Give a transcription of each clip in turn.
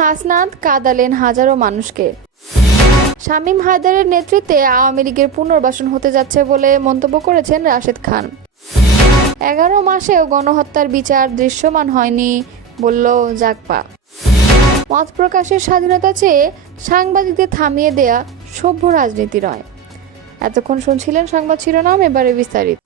হাসনাত কাদালেন হাজারো মানুষকে। শামীম হায়দারের নেতৃত্বে আওয়ামী লীগের পুনর্বাসন হতে যাচ্ছে বলে মন্তব্য করেছেন রাশেদ খান। এগারো মাসেও গণহত্যার বিচার দৃশ্যমান হয়নি বলল জাগপা। মত প্রকাশের স্বাধীনতা চেয়ে সাংবাদিকদের থামিয়ে দেয়া সভ্য রাজনীতি নয়। এতক্ষণ শুনছিলেন সংবাদ শিরোনাম, এবারে বিস্তারিত।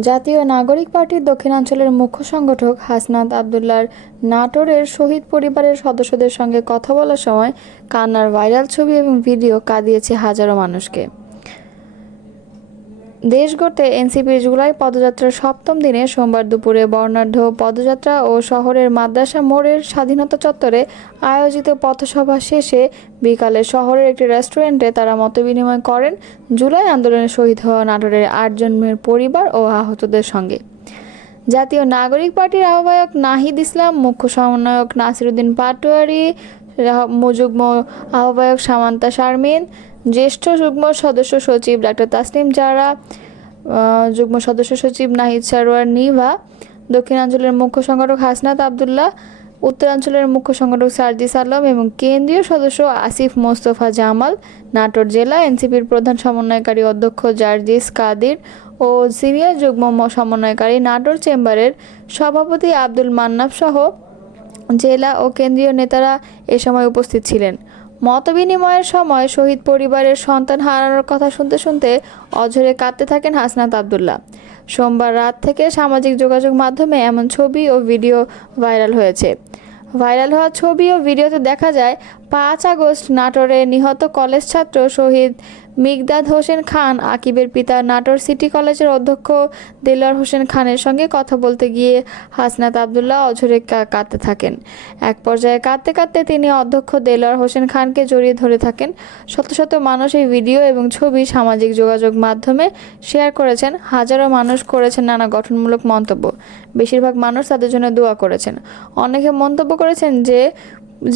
জাতীয় নাগরিক পার্টির দক্ষিণাঞ্চলের মুখ্য সংগঠক হাসনাত আবদুল্লার নাটোরের শহীদ পরিবারের সদস্যদের সঙ্গে কথা বলার সময় কান্নার ভাইরাল ছবি এবং ভিডিও কাঁদিয়েছে হাজারো মানুষকে। দেশ গড়তে এনসিপির জুলাই পদযাত্রার সপ্তম দিনে সোমবার দুপুরে বর্ণাঢ্য পদযাত্রা ও শহরের মাদ্রাসা মোড়ের স্বাধীনতা চত্বরে আয়োজিত পথসভা শেষে বিকালে শহরের একটি রেস্টুরেন্টে তারা মতবিনিময় করেন। জুলাই আন্দোলনে শহীদ হওয়া নাটোরের আটজনের পরিবার ও আহতদের সঙ্গে। জাতীয় নাগরিক পার্টির আহ্বায়ক নাহিদ ইসলাম, মুখ্য সমন্বয়ক নাসিরুদ্দিন পাটোয়ারি যুগ্ম আহ্বায়ক সামান্তা শারমিন, জ্যেষ্ঠ যুগ্ম সদস্য সচিব ডাক্তার তাসনিম জারা যুগ্ম সদস্য সচিব নাহিদ সারোয়ার নিভা, দক্ষিণাঞ্চলের মুখ্য সংগঠক হাসনাত আবদুল্লাহ, উত্তরাঞ্চলের মুখ্য সংগঠক সার্জিস আলম এবং কেন্দ্রীয় সদস্য আসিফ মোস্তফা জামাল, নাটোর জেলা এনসিপির প্রধান সমন্বয়কারী অধ্যক্ষ জার্জিস কাদির ও সিনিয়র যুগ্ম সমন্বয়কারী নাটোর চেম্বারের সভাপতি আব্দুল মান্নাফ সহ জেলা ও কেন্দ্রীয় নেতারা এ সময় উপস্থিত ছিলেন। মতবিনিময়ের সময় শহীদ পরিবারের সন্তান হারানোর কথা শুনতে শুনতে অঝরে কাঁদতে থাকেন হাসনাত আবদুল্লাহ। সোমবার রাত থেকে সামাজিক যোগাযোগ মাধ্যমে এমন ছবি ও ভিডিও ভাইরাল হয়েছে। ভাইরাল হওয়া ছবি ও ভিডিওতে দেখা যায়, পাঁচ আগস্ট নাটোরে নিহত কলেজ ছাত্র শহীদ মিগদাদ হোসেন খান, আকিবের পিতা নাটোর সিটি কলেজের অধ্যক্ষ দেলোয়ার হোসেন খানের সঙ্গে কথা বলতে গিয়ে হাসনাত আবদুল্লাহ অঝরে কাঁদতে থাকেন। এক পর্যায়ে কাঁদতে কাঁদতে তিনি অধ্যক্ষ দেলোয়ার হোসেন খানকে জড়িয়ে ধরে থাকেন। শত শত মানুষ এই ভিডিও এবং ছবি সামাজিক যোগাযোগ মাধ্যমে শেয়ার করেছেন। হাজারো মানুষ করেছেন নানা গঠনমূলক মন্তব্য। বেশিরভাগ মানুষ তাদের জন্য দোয়া করেছেন। অনেকে মন্তব্য করেছেন যে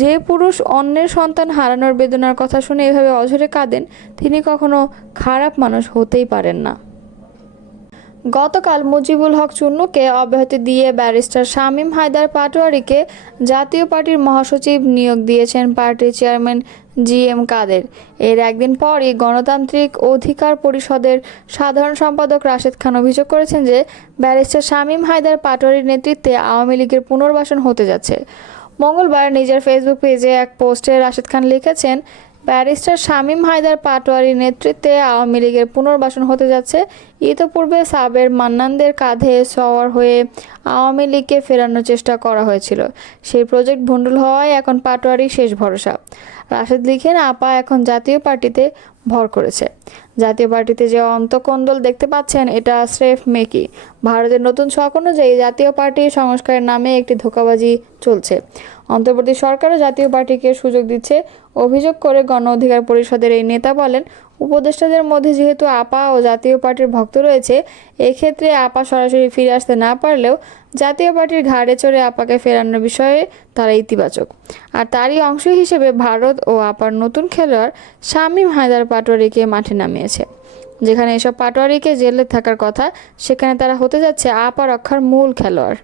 যে পুরুষ অন্যের সন্তান হারানোর বেদনার কথা শুনে এভাবে অঝরে কাঁদেন, তিনি কখনো খারাপ মানুষ হতেই পারেন না। গতকাল মুজিবুল হক চুন্নুকে অব্যাহতি দিয়ে ব্যারিস্টার শামীম হায়দার পাটোয়ারিকে জাতীয় পার্টির মহাসচিব নিয়োগ দিয়েছেন পার্টির চেয়ারম্যান জি এম কাদের। এর একদিন পরই গণতান্ত্রিক অধিকার পরিষদের সাধারণ সম্পাদক রাশেদ খান অভিযোগ করেছেন যে ব্যারিস্টার শামীম হায়দার পাটোয়ারির নেতৃত্বে আওয়ামী লীগের পুনর্বাসন হতে যাচ্ছে। মঙ্গলবার নিজের ফেসবুক পেজে এক পোস্টে রাশেদ খান লিখেছেন, ব্যারিস্টার শামীম হায়দার পাটোয়ারির নেতৃত্বে আওয়ামী লীগের পুনর্বাসন হতে যাচ্ছে ইতোপূর্বে সাবের মান্নানদের কাঁধে সওয়ার হয়ে আওয়ামী লীগকে ফেরানোর চেষ্টা করা হয়েছিল। সেই প্রজেক্ট ভণ্ডুল হওয়ায় এখন পাটোয়ারি শেষ ভরসা। রাশেদ লিখেন, আপা এখন জাতীয় পার্টিতে ভর করেছে। জাতীয় পার্টিতে যে অন্তকন্দল দেখতে পাচ্ছেন, এটা স্রেফ মেকি। ভারতের নতুন শখ অনুযায়ী জাতীয় পার্টি সংস্কারের নামে একটি ধোকাবাজি চলছে। অন্তর্বর্তী সরকারও জাতীয় পার্টিকে সুযোগ দিচ্ছে। অভিযোগ করে গণ অধিকার পরিষদের এই নেতা বলেন উপদেষ্টাদের মধ্যে যেহেতু আপা ও জাতীয় পার্টির ভক্ত রয়েছে, এক্ষেত্রে আপা সরাসরি ফিরে আসতে না পারলেও জাতীয় পার্টির ঘাড়ে চড়ে আপাকে ফেরানোর বিষয়ে তারা ইতিবাচক। আর তারই অংশ হিসেবে ভারত ও আপার নতুন খেলোয়াড় শামীম হায়দার পাটোয়ারিকে মাঠে নামিয়েছে। যেখানে এসব পাটোয়ারিকে জেলে থাকার কথা, সেখানে তারা হতে যাচ্ছে আপা রক্ষার মূল খেলোয়াড়।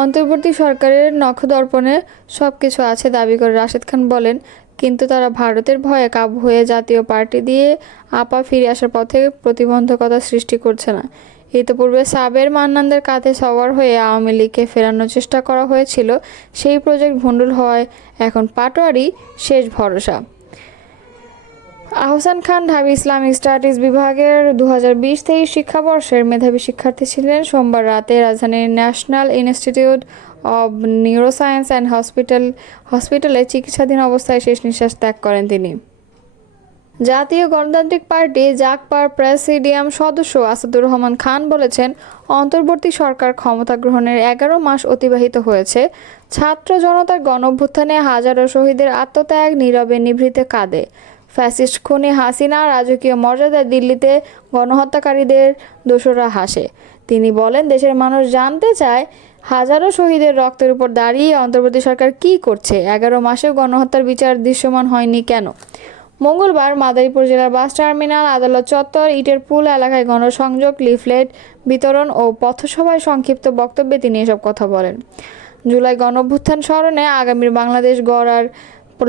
অন্তর্বর্তী সরকারের নখদর্পণে সব কিছু আছে দাবি করে রাশেদ খান বলেন, কিন্তু তারা ভারতের ভয়ে কাবু হয়ে জাতীয় পার্টি দিয়ে আপা ফিরে আসার পথে প্রতিবন্ধকতা সৃষ্টি করছে না। ইতিপূর্বে সাবের মান্নানদের কাঁধে সওয়ার হয়ে আওয়ামী লীগকে ফেরানোর চেষ্টা করা হয়েছিল, সেই প্রজেক্ট ভণ্ডুল হওয়ায় এখন পাটোয়ারি শেষ ভরসা। আহসান খান, ঢাবি ইসলামিক স্টাডিজ বিভাগের দু হাজার বিশ তেইশ শিক্ষাবর্ষের মেধাবী শিক্ষার্থী ছিলেন। সোমবার রাতে রাজধানীর National Institute of Neuroscience and Hospital, হসপিটালে চিকিৎসাধীন অবস্থায় শেষ নিঃশ্বাস ত্যাগ করেন তিনি। জাতীয় গণতান্ত্রিক পার্টি জাকপার প্রেসিডিয়াম সদস্য আসাদুর রহমান খান বলেছেন, অন্তর্বর্তী সরকার ক্ষমতা গ্রহণের এগারো মাস অতিবাহিত হয়েছে। ছাত্র জনতার গণঅভ্যুত্থানে হাজারো শহীদের আত্মত্যাগ, নীরবে নিভৃতে কাঁদে। ফ্যাসিস্ট খুনি হাসিনা রাজকীয় মর্যাদায় দিল্লিতে গণহত্যাকারীদের দোষরা হাসে। তিনি বলেন, দেশের মানুষ জানতে চায়, হাজারো শহীদের রক্তের উপর দাঁড়িয়ে অন্তর্বর্তী সরকার কী করছে? এগারো মাসেও গণহত্যার বিচার দৃশ্যমান হয়নি কেন? মঙ্গলবার মাদারীপুর জেলার বাস টার্মিনাল আদালত চত্বর ইটের পুল এলাকায় গণসংযোগ, লিফলেট বিতরণ ও পথসভায় সংক্ষিপ্ত বক্তব্যে তিনি এসব কথা বলেন। জুলাই গণভ্যুত্থান স্মরণে আগামীর বাংলাদেশ গড়ার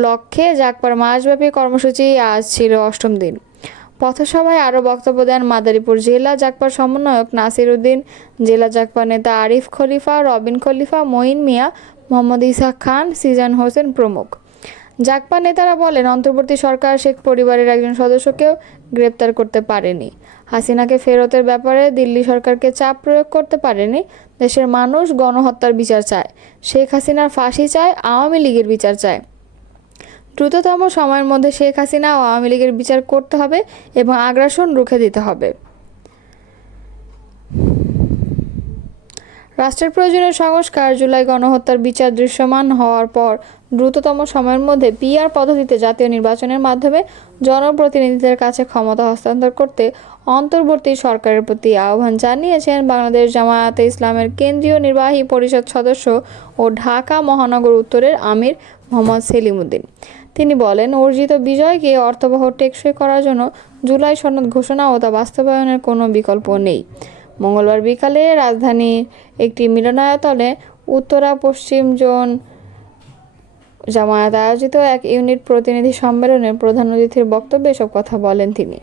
লক্ষ্যে জাকপার মাসব্যাপী কর্মসূচি আজ ছিল অষ্টম দিন। পথসভায় আরও বক্তব্য দেন মাদারীপুর জেলা জাকপার সমন্বয়ক নাসির উদ্দিন, জেলা জাকপা নেতা আরিফ খলিফা, রবিন খলিফা, মঈন মিয়া, মোহাম্মদ ইসাক খান, সিজান হোসেন প্রমুখ। জাকপা নেতারা বলেন, অন্তর্বর্তী সরকার, শেখ পরিবারের একজন সদস্যকেও গ্রেপ্তার করতে পারেনি। হাসিনাকে ফেরতের ব্যাপারে দিল্লি সরকারকে চাপ প্রয়োগ করতে পারেনি। দেশের মানুষ গণহত্যার বিচার চায়। শেখ হাসিনার ফাঁসি চায়, আওয়ামী লীগের বিচার চায়। দ্রুততম সময়ের মধ্যে শেখ হাসিনা ও আওয়ামী লীগের বিচার করতে হবে এবং আগ্রাসন রুখে দিতে হবে। রাষ্ট্রের প্রয়োজনীয় সংস্কার, জুলাই গণহত্যার বিচার দৃশ্যমান হওয়ার পর দ্রুততম সময়ের মধ্যে পিআর পদ্ধতিতে জাতীয় নির্বাচনের মাধ্যমে জনপ্রতিনিধিদের কাছে ক্ষমতা হস্তান্তর করতে অন্তর্বর্তী সরকারের প্রতি আহ্বান জানিয়েছেন বাংলাদেশ জামায়াতে ইসলামের কেন্দ্রীয় নির্বাহী পরিষদ সদস্য ও ঢাকা মহানগর উত্তরের আমির মোহাম্মদ সেলিম উদ্দিন তিনি বলেন, অর্জিত বিজয়কে অর্থবহ টেকসই করার জন্য জুলাই সনদ ঘোষণা ও তা বাস্তবায়নের কোনো বিকল্প নেই। মঙ্গলবার বিকালে রাজধানীর একটি মিলনায়তনে উত্তরা পশ্চিম জোন জামায়াত আয়োজিত এক ইউনিট প্রতিনিধি সম্মেলনে প্রধান অতিথির বক্তব্যে এসব কথা বলেন তিনি।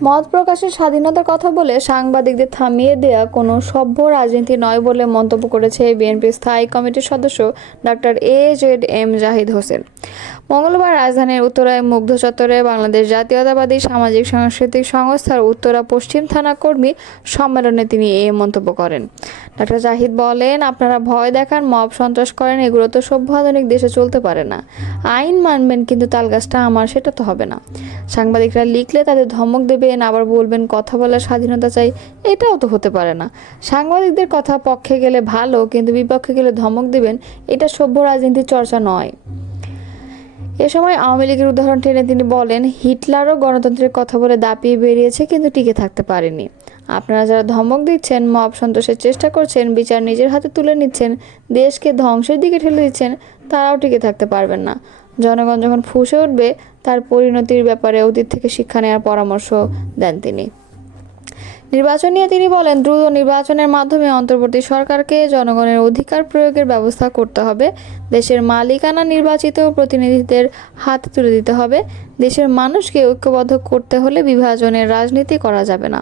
মত প্রকাশের স্বাধীনতার কথা বলে সাংবাদিকদের থামিয়ে দেয়া কোনো সভ্য রাজনীতি নয় বলে মন্তব্য করেছে বিএনপির স্থায়ী কমিটির সদস্য doctor A Z M Zahid Hossain. মঙ্গলবার রাজধানীর উত্তরায় মুগ্ধ চত্বরে বাংলাদেশ জাতীয়তাবাদী সামাজিক সাংস্কৃতিক সংস্থার উত্তরা পশ্চিম থানা কর্মী সম্মেলনে তিনি এই মন্তব্য করেন। ডাক্তার জাহিদ বলেন, আপনারা ভয় দেখান, মব সন্ত্রাস করেন, এগুলো তো সভ্য আধুনিক দেশে চলতে পারে না। আইন মানবেন, কিন্তু তালগাছটা আমার, সেটা তো হবে না। সাংবাদিকরা লিখলে তাদের ধমক দেবেন, আবার বলবেন, কথা বলার স্বাধীনতা চাই। এটাও তো হতে পারে না। সাংবাদিকদের কথা পক্ষে গেলে ভালো, কিন্তু বিপক্ষে গেলে ধমক দেবেন, এটা সভ্য রাজনীতির চর্চা নয়। এ সময় আওয়ামী লীগের উদাহরণ টেনে তিনি বলেন, হিটলারও গণতন্ত্রের কথা বলে দাপিয়ে বেরিয়েছে কিন্তু টিকে থাকতে পারেনি। আপনারা যারা ধমক দিচ্ছেন, মব সন্তোষের চেষ্টা করছেন, বিচার নিজের হাতে তুলে নিচ্ছেন, দেশকে ধ্বংসের দিকে ঠেলে দিচ্ছেন, তারাও টিকে থাকতে পারবেন না। জনগণ যখন ফুসে উঠবে, তার পরিণতির ব্যাপারে অতীত থেকে শিক্ষা নেওয়ার পরামর্শ দেন তিনি। নির্বাচন নিয়ে তিনি বলেন, দ্রুত নির্বাচনের মাধ্যমে অন্তর্বর্তী সরকারকে জনগণের অধিকার প্রয়োগের ব্যবস্থা করতে হবে। দেশের মালিকানা নির্বাচিত প্রতিনিধিদের হাতে তুলে দিতে হবে। দেশের মানুষকে ঐক্যবদ্ধ করতে হলে বিভাজনের রাজনীতি করা যাবে না।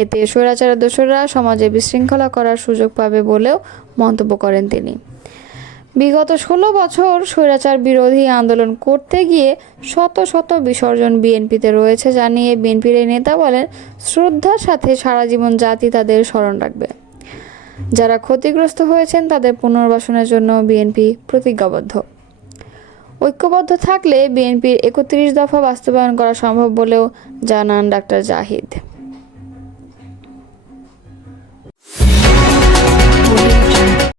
এতে স্বৈরাচারের দোসররা সমাজে বিশৃঙ্খলা করার সুযোগ পাবে বলেও মন্তব্য করেন তিনি। বিগত ষোলো বছর স্বৈরাচার বিরোধী আন্দোলন করতে গিয়ে শত শত বিসর্জন বিএনপিতে রয়েছে জানিয়ে বিএনপির এই নেতা বলেন, শ্রদ্ধার সাথে সারা জীবন জাতি তাদের স্মরণ রাখবে। যারা ক্ষতিগ্রস্ত হয়েছেন তাদের পুনর্বাসনের জন্য বিএনপি প্রতিজ্ঞাবদ্ধ। ঐক্যবদ্ধ থাকলে বিএনপির একত্রিশ দফা বাস্তবায়ন করা সম্ভব বলেও জানান ডাক্তার জাহিদ।